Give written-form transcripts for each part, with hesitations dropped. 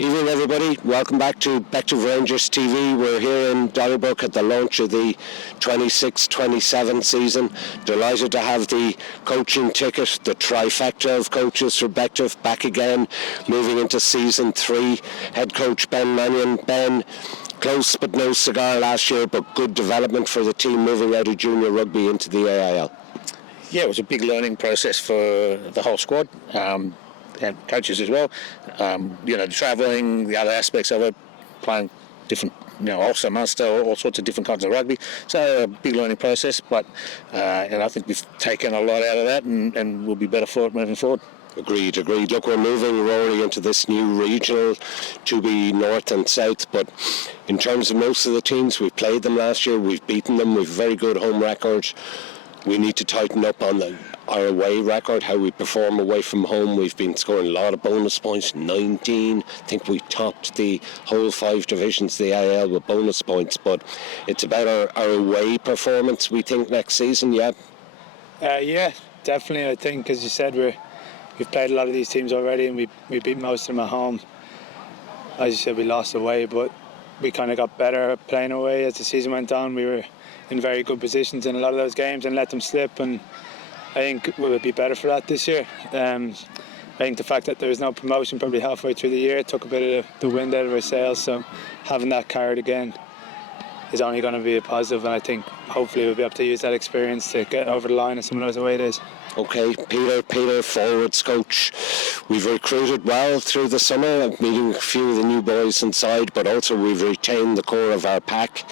Evening everybody, welcome back to Bective Rangers TV. We're here in Donnybrook at the launch of the 26-27 season. Delighted to have the coaching ticket, the trifecta of coaches for Bective back again, moving into season 3. Head coach Ben Mannion. Ben, close but no cigar last year, but good development for the team moving out of junior rugby into the AIL. Yeah, it was a big learning process for the whole squad. And coaches as well. The travelling, the other aspects of it, playing different, Ulster, Munster, all sorts of different kinds of rugby. So a big learning process, but I think we've taken a lot out of that and we'll be better for it moving forward. Agreed. Look, we're moving Rory into this new regional to be north and south, but in terms of most of the teams, we've played them last year, we've beaten them, we've a very good home record. We need to tighten up on our away record, how we perform away from home. We've been scoring a lot of bonus points, 19. I think we topped the whole 5 divisions, the AIL, with bonus points. But it's about our away performance, we think, next season, yeah? Yeah, definitely. I think, as you said, we've played a lot of these teams already and we beat most of them at home. As you said, we lost away, but we kind of got better at playing away as the season went on. We were in very good positions in a lot of those games and let them slip, and I think we'll be better for that this year. I think the fact that there was no promotion probably halfway through the year took a bit of the wind out of our sails, so having that carried again is only going to be a positive, and I think hopefully we'll be able to use that experience to get over the line in some of those away days. Okay, Peter, forwards coach. We've recruited well through the summer, meeting a few of the new boys inside, but also we've retained the core of our pack,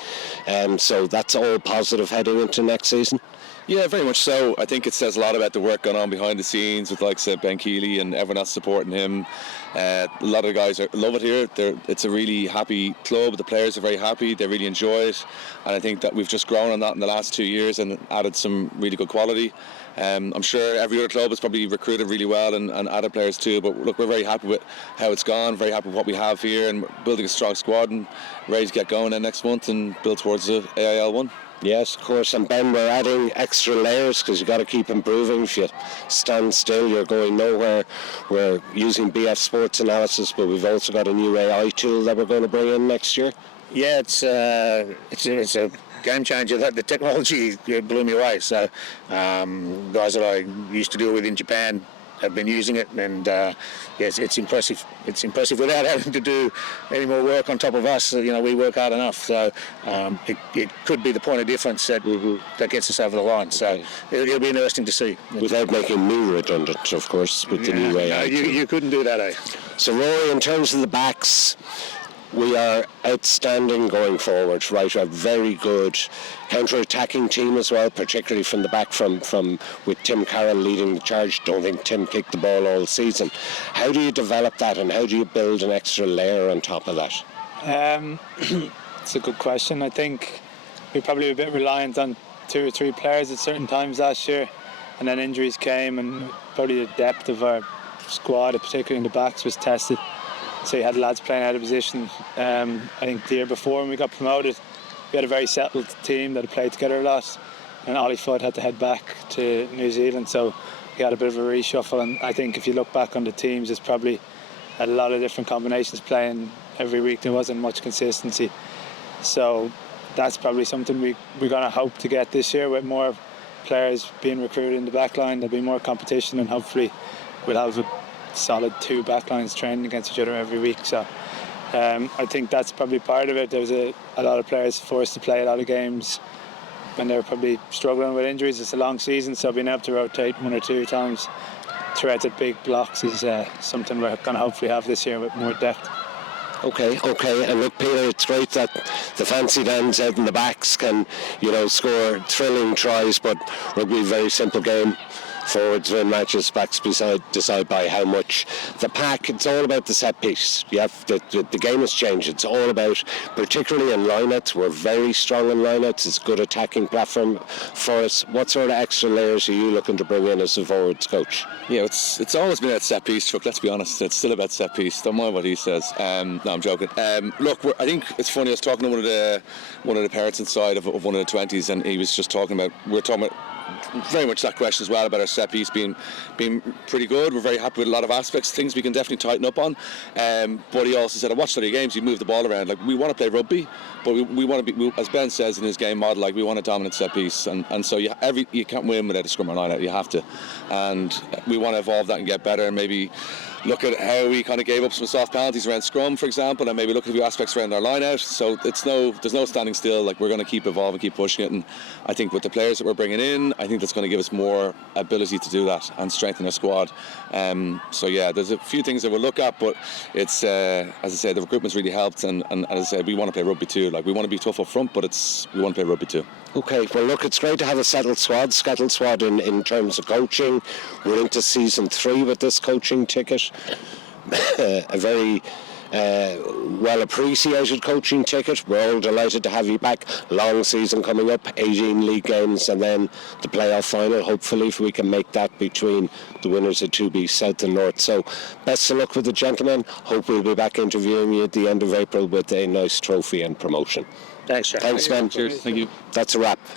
so that's all positive heading into next season. Yeah, very much so. I think it says a lot about the work going on behind the scenes with like Ben Keeley and everyone else supporting him. A lot of the guys love it here. It's a really happy club. The players are very happy. They really enjoy it. And I think that we've just grown on that in the last 2 years and added some really good quality. I'm sure every other club has probably recruited really well and added players too. But look, we're very happy with how it's gone, very happy with what we have here, and building a strong squad and ready to get going next month and build towards the AIL 1. Yes, of course, and Ben, we're adding extra layers because you've got to keep improving. If you stand still, you're going nowhere. We're using BF Sports Analysis, but we've also got a new AI tool that we're going to bring in next year. Yeah, it's a game changer. The technology blew me away. So guys that I used to deal with in Japan have been using it, and yes, it's impressive. It's impressive without having to do any more work on top of us. We work hard enough, so it could be the point of difference that gets us over the line. So it'll be interesting to see. Without making me redundant, of course, with the new AI. You couldn't do that, eh? So Rory, in terms of the backs, we are outstanding going forward, right? A very good counter-attacking team as well, particularly from the back from with Tim Carroll leading the charge. Don't think Tim kicked the ball all season. How do you develop that, and how do you build an extra layer on top of that? It's a good question. I think we probably were a bit reliant on 2 or 3 players at certain times last year, and then injuries came, and probably the depth of our squad, particularly in the backs, was tested. So you had lads playing out of position. I think the year before when we got promoted, we had a very settled team that had played together a lot, and Ollie Flood had to head back to New Zealand, so we had a bit of a reshuffle. And I think if you look back on the teams, there's probably a lot of different combinations playing every week. There wasn't much consistency, so that's probably something we're going to hope to get this year, with more players being recruited in the back line. There'll be more competition, and hopefully we'll have a solid 2 backlines training against each other every week. So I think that's probably part of it. There was a lot of players forced to play a lot of games when they were probably struggling with injuries. It's a long season, so being able to rotate 1 or 2 times throughout the big blocks is something we're going to hopefully have this year with more depth. Okay, and look, Peter, it's great that the fancy Dans out in the backs can, score thrilling tries, but rugby, very simple game. Forwards win matches, backs decide by how much. The pack, it's all about the set piece. The game has changed. It's all about, particularly in lineouts, we're very strong in lineouts. It's a good attacking platform for us. What sort of extra layers are you looking to bring in as a forwards coach? Yeah, it's always been about set piece, Chuck. Let's be honest, it's still about set piece. Don't mind what he says. No, I'm joking. Look, I think it's funny. I was talking to one of the parents inside of one of the 20s, and he was just talking about. We're talking about very much that question as well about our set piece being pretty good. We're very happy with a lot of aspects, things we can definitely tighten up on. But he also said, I watched other games, you move the ball around. Like, we want to play rugby, but we want to be, as Ben says in his game model, like, we want a dominant set piece, and so you can't win without a scrum or line out. You have to, and we want to evolve that and get better. Maybe look at how we kind of gave up some soft penalties around scrum, for example, and maybe look at a few aspects around our line out. So there's no standing still. Like, we're going to keep evolving, keep pushing it, and I think with the players that we're bringing in, I think that's going to give us more ability to do that and strengthen our squad. So yeah, there's a few things that we'll look at, but it's as I say, the recruitment's really helped, and as I said, we want to play rugby too. Like, we want to be tough up front, but we want to play rugby too. Okay, well look, it's great to have a settled squad in terms of coaching. We're into season 3 with this coaching ticket. A very well appreciated coaching ticket. We're all delighted to have you back. Long season coming up, 18 league games, and then the playoff final, hopefully, if we can make that between the winners of 2B South and North. So best of luck with the gentlemen. Hope we'll be back interviewing you at the end of April with a nice trophy and promotion. Thanks, Jack. Thanks, man. Cheers. Thank you. That's a wrap.